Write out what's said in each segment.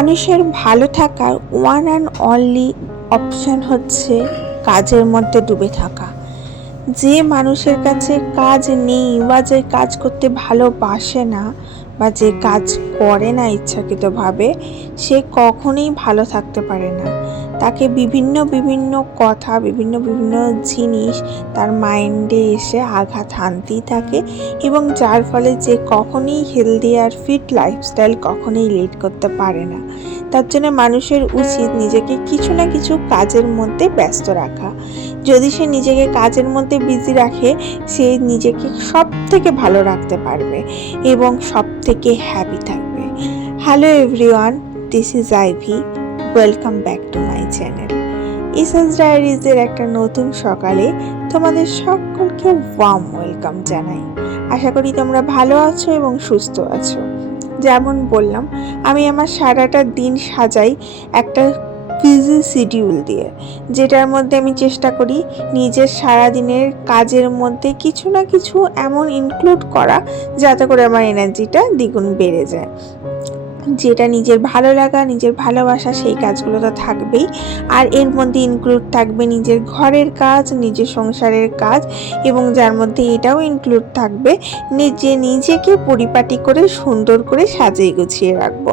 মানুষের ভালো থাকার ওয়ান অ্যান্ড অনলি অপশান হচ্ছে কাজের মধ্যে ডুবে থাকা। যে মানুষের কাছে কাজ নেই বা যে কাজ করতে ভালোবাসে না বা যে কাজ করে না ইচ্ছাকৃতভাবে, সে কখনোই ভালো থাকতে পারে না। তাকে বিভিন্ন বিভিন্ন কথা, বিভিন্ন বিভিন্ন জিনিস তার মাইন্ডে এসে আঘাত হানতেই থাকে এবং যার ফলে যে কখনোই হেলদি আর ফিট লাইফস্টাইল কখনোই লিড করতে পারে না। তার জন্য মানুষের উচিত নিজেকে কিছু না কিছু কাজের মধ্যে ব্যস্ত রাখা। যদি সে নিজেকে কাজের মধ্যে বিজি রাখে, সে নিজেকে সব থেকে ভালো রাখতে পারবে এবং সব থেকে হ্যাপি থাকবে। Hello everyone this is Ivy welcome back to my channel ইসাস ডায়েরিজের একটা নতুন সকালে তোমাদের সকলকে ওয়াম ওয়েলকাম জানাই। আশা করি তোমরা ভালো আছো এবং সুস্থ আছো। যেমন বললাম, আমি আমার সারাটা দিন সাজাই একটা বিজি শিডিউল দিয়ে, যেটার মধ্যে আমি চেষ্টা করি নিজের সারাদিনের কাজের মধ্যে কিছু না কিছু এমন ইনক্লুড করা, যাতে করে আমার এনার্জিটা দ্বিগুণ বেড়ে যায়। যেটা নিজের ভালো লাগা, নিজের ভালোবাসা, সেই কাজগুলো তো থাকবেই। আর এর মধ্যে ইনক্লুড থাকবে নিজের ঘরের কাজ, নিজের সংসারের কাজ এবং যার মধ্যে এটাও ইনক্লুড থাকবে নিজে নিজেকে পরিপাটি করে, সুন্দর করে সাজিয়ে গুছিয়ে রাখব।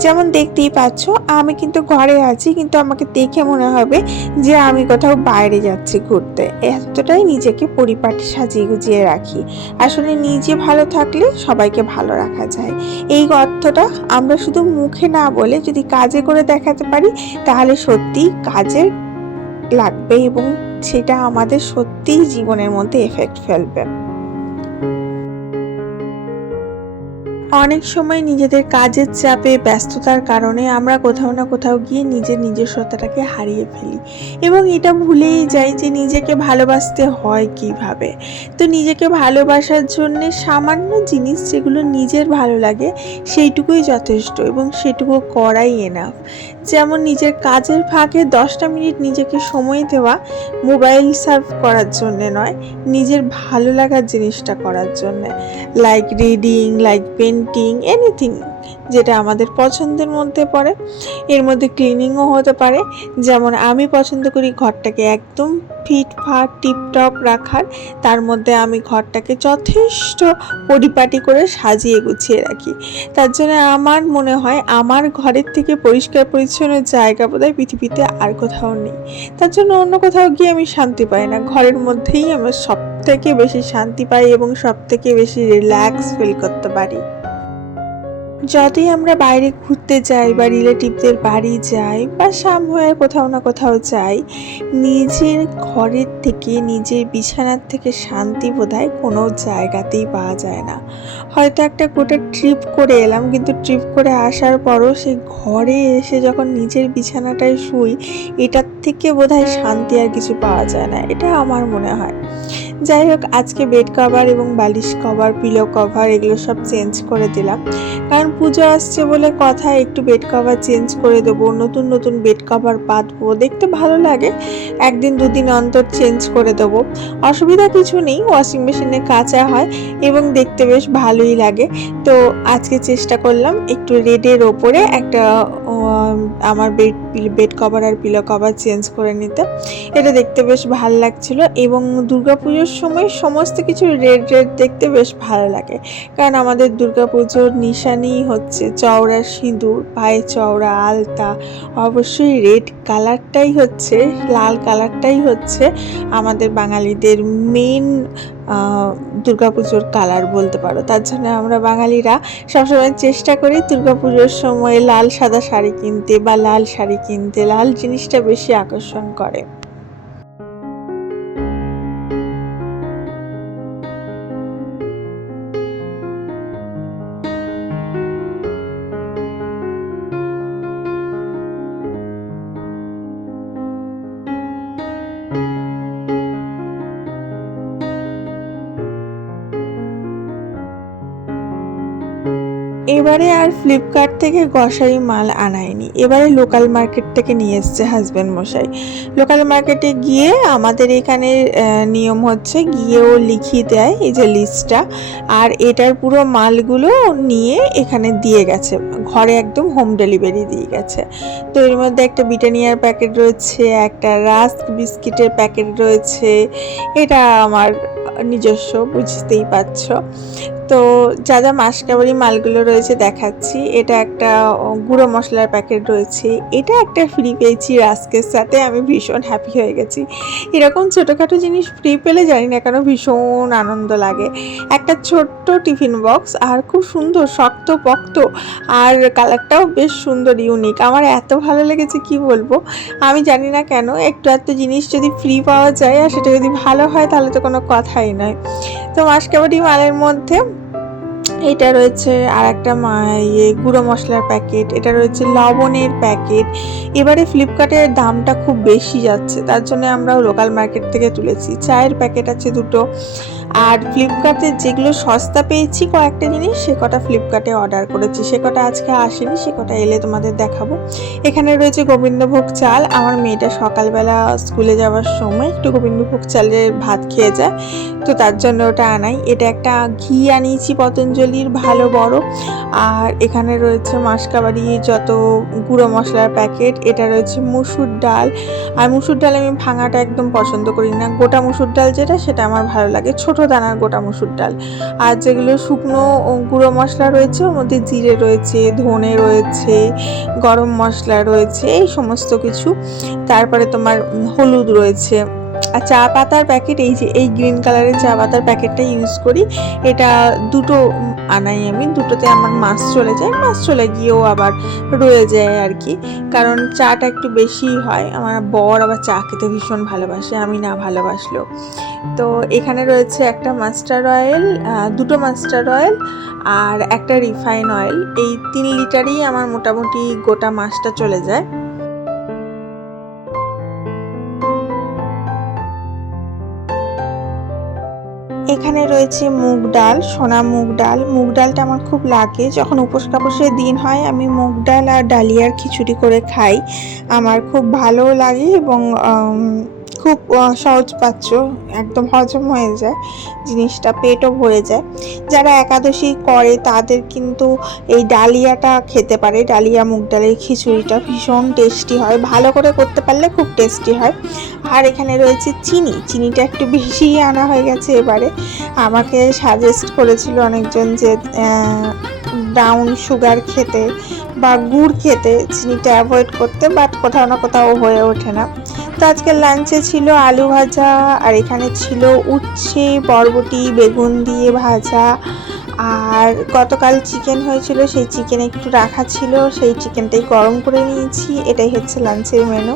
যেমন দেখতেই পাচ্ছ, আমি কিন্তু ঘরে আছি, কিন্তু আমাকে দেখে মনে হবে যে আমি কোথাও বাইরে যাচ্ছি ঘুরতে। এতটাই নিজেকে পরিপাটি সাজিয়ে গুছিয়ে রাখি। আসলে নিজে ভালো থাকলে সবাইকে ভালো রাখা যায়। এই অর্থটা আমরা শুধু মুখে না বলে যদি কাজে করে দেখাতে পারি, তাহলে সত্যি কাজে লাগবে এবং সেটা আমাদের সত্যিই জীবনের মধ্যে এফেক্ট ফেলবে। অনেক সময় নিজেদের কাজের চাপে, ব্যস্ততার কারণে আমরা কোথাও না কোথাও গিয়ে নিজের নিজস্বতাটাকে হারিয়ে ফেলি। এবং এটা ভুলেই যাই যে নিজেকে ভালোবাসতে হয় কীভাবে। তো নিজেকে ভালোবাসার জন্য সামান্য জিনিস যেগুলো নিজের ভালো লাগে, সেইটুকুই যথেষ্ট এবং সেটুকু করাই এনাফ যেমন নিজের কাজের ফাঁকে দশটা মিনিট নিজেকে সময় দেওয়া, মোবাইল সার্ভ করার জন্যে নয়, নিজের ভালো লাগার জিনিসটা করার জন্যে। Like reading like painting anything যেটা আমাদের পছন্দের মধ্যে পড়ে। এর মধ্যে ক্লিনিংও হতে পারে। যেমন আমি পছন্দ করি ঘরটাকে একদম ফিটফাট টিপটপ রাখার। তার মধ্যে আমি ঘরটাকে যথেষ্ট পরিপাটি করে সাজিয়ে গুছিয়ে রাখি। তার জন্য আমার মনে হয় আমার ঘরের থেকে পরিষ্কার পরিচ্ছন্ন জায়গা বোধহয় পৃথিবীতে আর কোথাও নেই। তার জন্য অন্য কোথাও গিয়ে আমি শান্তি পাই না। ঘরের মধ্যেই আমার সব থেকে বেশি শান্তি পাই এবং সব থেকে বেশি রিল্যাক্স ফিল করতে পারি। যতই আমরা বাইরে ঘুরতে যাই বা রিলেটিভদের বাড়ি যাই বা সামহয়ে কোথাও না কোথাও যাই, নিজের ঘরের থেকে, নিজের বিছানার থেকে শান্তি বোধহয় কোনো জায়গাতেই পাওয়া যায় না। হয়তো একটা গোটা ট্রিপ করে এলাম, কিন্তু ট্রিপ করে আসার পরও সেই ঘরে এসে যখন নিজের বিছানাটায় শুই, এটার থেকে বোধহয় শান্তি আর কিছু পাওয়া যায় না, এটা আমার মনে হয়। যাই হোক, আজকে বেড কভার এবং বালিশ কভার পিলো কভার এগুলো সব চেঞ্জ করে দিলাম। কারণ পুজো আসছে বলে কথা, একটু বেড কভার চেঞ্জ করে দেবো, নতুন নতুন বেড কভার পাতবো দেখতে ভালো লাগে। একদিন দুদিন অন্তর চেঞ্জ করে দেবো। অসুবিধা কিছু নেই ওয়াশিং মেশিনে কাঁচা হয় এবং দেখতে বেশ ভালোই লাগে। তো আজকে চেষ্টা করলাম একটু রেডের ওপরে একটা আমার বেড বেড কভার আর পিলো কভার চেঞ্জ করে নিতে। এটা দেখতে বেশ ভালো লাগছিল এবং দুর্গাপুজোর সময় সমস্ত কিছু রেড রেড দেখতে বেশ ভালো লাগে। কারণ আমাদের দুর্গাপুজোর নিশানি হচ্ছে চওড়া সিঁদুর, পায়ে চওড়া আলতা, অবশ্যই রেড কালারটাই হচ্ছে, লাল কালারটাই হচ্ছে আমাদের বাঙালিদের মেন দুর্গাপুজোর কালার বলতে পারো। তার জন্য আমরা বাঙালিরা সবসময় চেষ্টা করি দুর্গাপুজোর সময় লাল সাদা শাড়ি কিনতে বা লাল শাড়ি কিনতে, লাল জিনিসটা বেশি আকর্ষণ করে। এবারে আর ফ্লিপকার্ট থেকে গ্রসারি মাল আনায়নি। এবারে লোকাল মার্কেট থেকে নিয়ে এসছে হাজব্যান্ড মশাই। লোকাল মার্কেটে গিয়ে আমাদের এখানে নিয়ম হচ্ছে গিয়েও লিখিয়ে দেয় এই যে লিস্টটা আর এটার পুরো মালগুলো নিয়ে এখানে দিয়ে গেছে। ঘরে একদম হোম ডেলিভারি দিয়ে গেছে। তো এর মধ্যে একটা ব্রিটানিয়ার প্যাকেট রয়েছে, একটা রাস্ক বিস্কিটের প্যাকেট রয়েছে। এটা আমার নিজস্ব, বুঝতেই পারছ। তো যা যা মাসকাবারি মালগুলো রয়েছে দেখাচ্ছি, এটা একটা গুঁড়ো মশলার প্যাকেট রয়েছে। এটা একটা ফ্রি পেয়েছি রাস্কের সাথে, আমি ভীষণ হ্যাপি হয়ে গেছি। এরকম ছোটোখাটো জিনিস ফ্রি পেলে জানি না কেন ভীষণ আনন্দ লাগে। একটা ছোট্ট টিফিন বক্স, আর খুব সুন্দর, শক্ত, পক্ত, আর কালারটাও বেশ সুন্দর ইউনিক আমার এত ভালো লেগেছে, কি বলব? আমি জানি না কেন, একটু একটা জিনিস যদি ফ্রি পাওয়া যায়, আর সেটা যদি ভালো হয়, তাহলে তো কোনো কথাই নয়। তো মাসকাবাটি মালের মধ্যে এটা রয়েছে আর একটা ইয়ে গুঁড়ো মশলার প্যাকেট, এটা রয়েছে লবণের প্যাকেট। এবারে ফ্লিপকার্টের দামটা খুব বেশি যাচ্ছে, তার জন্য আমরা লোকাল মার্কেট থেকে তুলেছি। চায়ের প্যাকেট আছে দুটো আর ফ্লিপকার্টে যেগুলো সস্তা পেয়েছি কয়েকটা জিনিস, সে কটা ফ্লিপকার্টে অর্ডার করেছি। সে কটা আজকে আসেনি, সে কটা এলে তোমাদের দেখাবো। এখানে রয়েছে গোবিন্দভোগ চাল। আমার মেয়েটা সকালবেলা স্কুলে যাওয়ার সময় একটু গোবিন্দভোগ চালের ভাত খেয়ে যায়, তো তার জন্য ওটা আনাই। এটা একটা ঘি আনিয়েছি পতঞ্জলির, ভালো বড়। আর এখানে রয়েছে মাসকাবাড়ি যত গুঁড়ো মশলার প্যাকেট, এটা রয়েছে মুসুর ডাল। আর মুসুর ডাল আমি ভাঙাটা একদম পছন্দ করি না। গোটা মুসুর ডাল যেটা, সেটা আমার ভালো লাগে। ছোট দানার গোটা মসুর ডাল। আর যেগুলো শুকনো গুঁড়ো মশলা রয়েছে, ওর মধ্যে জিরে রয়েছে, ধনে রয়েছে, গরম মশলা রয়েছে, এই সমস্ত কিছু। তারপরে তোমার হলুদ রয়েছে। আর চা পাতার প্যাকেট, এই যে এই গ্রিন কালারের চা পাতার প্যাকেটটা ইউজ করি। এটা দুটো আনাই আমি, দুটোতে আমার মাছ চলে যায়, মাছ চলে গিয়েও আবার রয়ে যায় আর কি কারণ চাটা একটু বেশিই হয়, আমার বর আবার চা খেতে ভীষণ ভালোবাসে, আমি না ভালোবাসলেও। তো এখানে রয়েছে একটা মাস্টার অয়েল দুটো মাস্টার অয়েল আর একটা রিফাইন অয়েল। এই তিন লিটারই আমার মোটামুটি গোটা মাছটা চলে যায়। এখানে রয়েছে মুগ ডাল, সোনা মুগ ডাল। মুগ ডালটা আমার খুব লাগে। যখন উপোস কাপসের দিন হয়, আমি মুগ ডাল আর ডালিয়ার খিচুড়ি করে খাই। আমার খুব ভালো লাগে এবং খুব সহজ পাচ্য একদম হজম হয়ে যায়, জিনিসটা পেটও ভরে যায়। যারা একাদশী করে তাদের কিন্তু এই ডালিয়াটা খেতে পারে, ডালিয়া, মুগ ডালের খিচুড়িটা ভীষণ টেস্টি হয়। ভালো করে করতে পারলে খুব টেস্টি হয়। আর এখানে রয়েছে চিনি, চিনিটা একটু বেশিই আনা হয়ে গেছে এবারে। আমাকে সাজেস্ট করেছিল অনেকজন যে ব্রাউন সুগার খেতে বা গুড় খেতে চিনিটা অ্যাভয়েড করতে বাট কোথাও না কোথাও হয়ে ওঠে না। তো আজকে লাঞ্চে ছিল আলু ভাজা আর এখানে ছিল উচ্ছে, বরবটি, বেগুন দিয়ে ভাজা। আর গতকাল চিকেন হয়েছিল সেই চিকেন একটু রাখা ছিল সেই চিকেনটাই গরম করে নিয়েছি এটাই হচ্ছে লাঞ্চের মেনু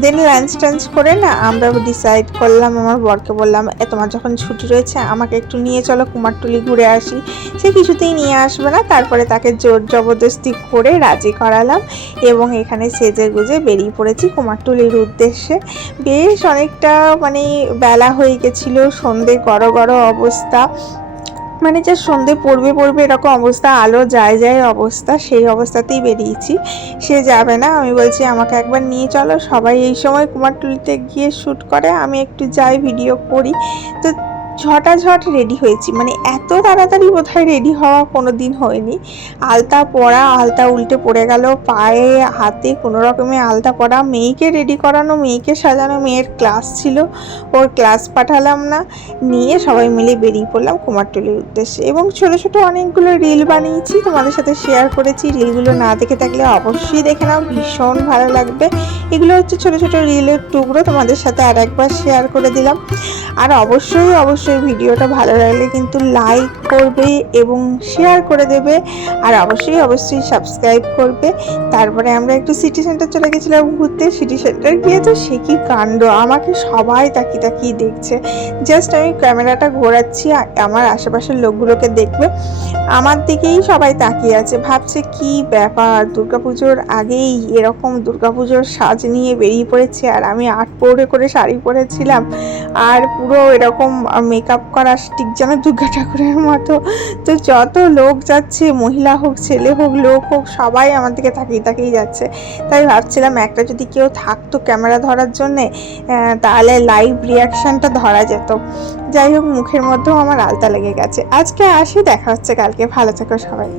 দেন লাঞ্চ টাঞ্চ করে না আমরা ডিসাইড করলাম আমার বরকে বললাম "এ, তোমার যখন ছুটি রয়েছে আমাকে একটু নিয়ে চলো কুমারটুলি ঘুরে আসি। সে কিছুতেই নিয়ে আসবে না তারপরে তাকে জোর জবরদস্তি করে রাজি করালাম এবং এখানে সেজে গুজে বেরিয়ে পড়েছি কুমারটুলির উদ্দেশ্যে। বেশ অনেকটা মানে বেলা হয়ে গেছিল সন্ধে গড় গড় অবস্থা। মানে যে সন্ধে পড়বে পড়বে এরকম অবস্থা, আলো যায় যায় অবস্থা, সেই অবস্থাতেই বেরিয়েছি। সে যাবে না, আমি বলছি আমাকে একবার নিয়ে চলো। সবাই এই সময় কুমারটুলিতে গিয়ে শ্যুট করে, আমি একটু যাই ভিডিও করি। তো ঝটাঝট রেডি হয়েছি। মানে এত তাড়াতাড়ি বোধহয় রেডি হওয়া কোনো দিন হয়নি। আলতা পরা, আলতা উল্টে পড়ে গেল, পায়ে, হাতে কোনো রকমে আলতা পরা। মেয়েকে রেডি করানো, মেয়েকে সাজানো, মেয়ের ক্লাস ছিল। ওর ক্লাস পাঠালাম না। নিয়ে সবাই মিলে বেরিয়ে পড়লাম কুমারটুলির উদ্দেশ্যে। এবং ছোটো ছোটো অনেকগুলো রিল বানিয়েছি। তোমাদের সাথে শেয়ার করেছি। রিলগুলো না দেখে থাকলে অবশ্যই দেখে নাও। ভীষণ ভালো লাগবে। এগুলো হচ্ছে ছোটো ছোটো রিলের টুকরো। তোমাদের সাথে আর একবার শেয়ার করে দিলাম। আর অবশ্যই অবশ্যই ভিডিওটা ভালো লাগলে কিন্তু লাইক করবে এবং শেয়ার করে দেবে। আর অবশ্যই অবশ্যই সাবস্ক্রাইব করবে। তারপরে আমরা একটু সিটি সেন্টার চলে গেছিলাম ঘুরতে। সিটি সেন্টার গিয়ে তো সে কি কাণ্ড? আমাকে সবাই তাকিয়ে তাকিয়ে দেখছে। জাস্ট আমি ক্যামেরাটা ঘোরাচ্ছি আমার আশেপাশের লোকগুলোকে দেখবে। আমার দিকেই সবাই তাকিয়ে আছে। ভাবছে কি ব্যাপার? দুর্গাপুজোর আগেই এরকম দুর্গাপুজোর সাজ নিয়ে বেরিয়ে পড়েছে। আর আমি আট পৌড়ে করে শাড়ি পরেছিলাম। আর পুরো এরকম মেকআপ করা ঠিক যেন দুর্গা ঠাকুরের মতো। তো যত লোক যাচ্ছে, মহিলা হোক, ছেলে হোক, লোক হোক, সবাই আমার দিকে তাকিয়ে তাকিয়ে যাচ্ছে। তাই ভাবছিলাম একটা যদি কেউ থাকতো ক্যামেরা ধরার জন্যে তাহলে লাইভ রিয়াকশানটা ধরা যেত। যাই হোক, মুখের মধ্যেও আমার আলতা লেগে গেছে। আজকে আসি, দেখা হচ্ছে কালকে। ভালো থেকো সবাই।